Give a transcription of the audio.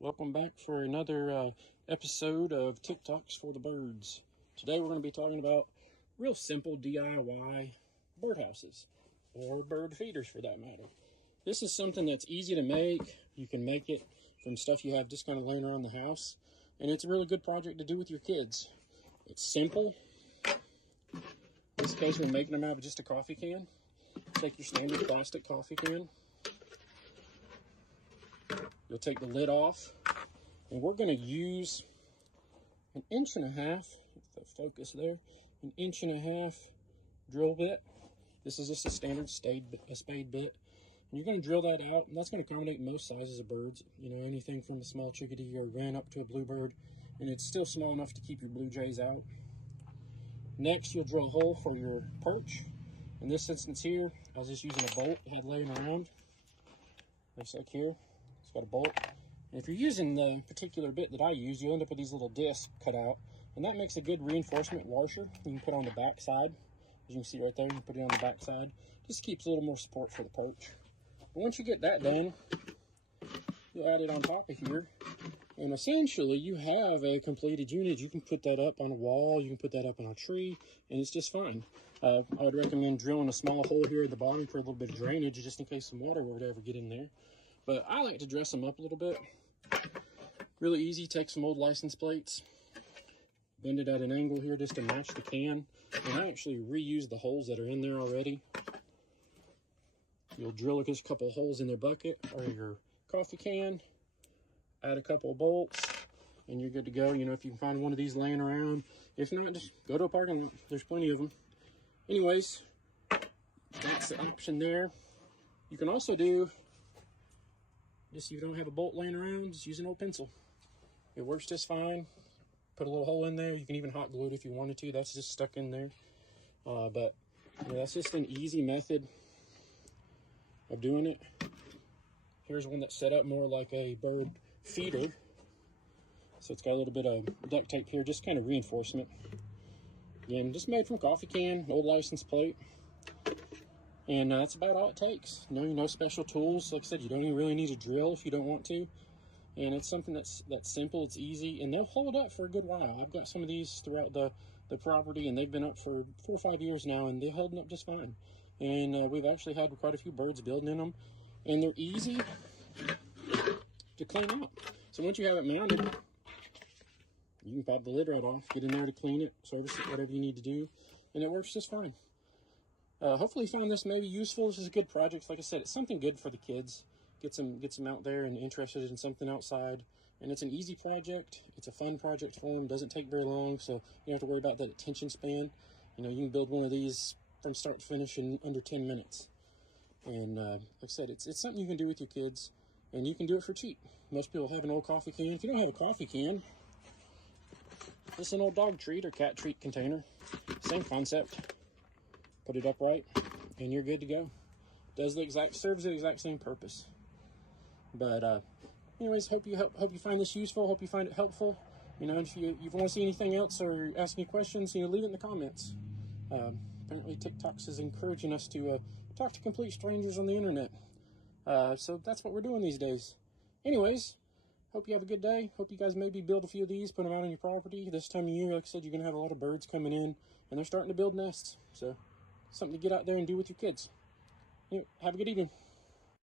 Welcome back for another episode of TikToks for the Birds. Today we're going to be talking about real simple DIY birdhouses, or bird feeders for that matter. This is something that's easy to make. You can make it from stuff you have just kind of laying around the house, and it's a really good project to do with your kids. It's simple. In this case, we're making them out of just a coffee can. Take your standard plastic coffee can. You'll take the lid off, and we're going to use an 1.5 inch, if the focus there, an 1.5 inch drill bit. This is just a standard spade bit. And you're going to drill that out, and that's going to accommodate most sizes of birds. You know, anything from a small chickadee or wren up to a bluebird, and it's still small enough to keep your blue jays out. Next, you'll drill a hole for your perch. In this instance here, I was just using a bolt I had laying around. Looks like here. It's got a bolt. And if you're using the particular bit that I use, you'll end up with these little discs cut out. And that makes a good reinforcement washer you can put on the back side. As you can see right there, you can put it on the back side. Just keeps a little more support for the perch. But once you get that done, you'll add it on top of here. And essentially, you have a completed unit. You can put that up on a wall. You can put that up on a tree, and it's just fine. I would recommend drilling a small hole here at the bottom for a little bit of drainage, just in case some water were to ever get in there. But I like to dress them up a little bit. Really easy. Take some old license plates, bend it at an angle here just to match the can. And I actually reuse the holes that are in there already. You'll drill just a couple of holes in their bucket or your coffee can, add a couple of bolts, and you're good to go. You know, if you can find one of these laying around. If not, just go to a parking lot. There's plenty of them. Anyways, that's the option there. You can also do, just so you don't have a bolt laying around, just use an old pencil. It works just fine. Put a little hole in there. You can even hot glue it if you wanted to. That's just stuck in there. But you know, that's just an easy method of doing it. Here's one that's set up more like a bird feeder. So it's got a little bit of duct tape here, just kind of reinforcement. Again, just made from coffee can, old license plate. And that's about all it takes. No special tools. Like I said, you don't even really need a drill if you don't want to. And it's something that's simple, it's easy, and they'll hold up for a good while. I've got some of these throughout the property, and they've been up for 4 or 5 years now, and they're holding up just fine. And we've actually had quite a few birds building in them. And they're easy to clean out. So once you have it mounted, you can pop the lid right off, get in there to clean it, service it, whatever you need to do, and it works just fine. Hopefully you found this maybe useful. This is a good project. Like I said, it's something good for the kids. Gets them out there and interested in something outside. And it's an easy project. It's a fun project for them. Doesn't take very long, so you don't have to worry about that attention span. You know, you can build one of these from start to finish in under 10 minutes. And like I said, it's something you can do with your kids, and you can do it for cheap. Most people have an old coffee can. If you don't have a coffee can, it's an old dog treat or cat treat container. Same concept. Put it upright, and you're good to go. Serves the exact same purpose. But anyways, hope you find this useful. Hope you find it helpful. You know, if you want to see anything else or ask me questions, you know, leave it in the comments. Apparently TikToks is encouraging us to talk to complete strangers on the internet. So that's what we're doing these days. Anyways, hope you have a good day. Hope you guys maybe build a few of these, put them out on your property. This time of year, like I said, you're going to have a lot of birds coming in, and they're starting to build nests. So something to get out there and do with your kids. Anyway, have a good evening.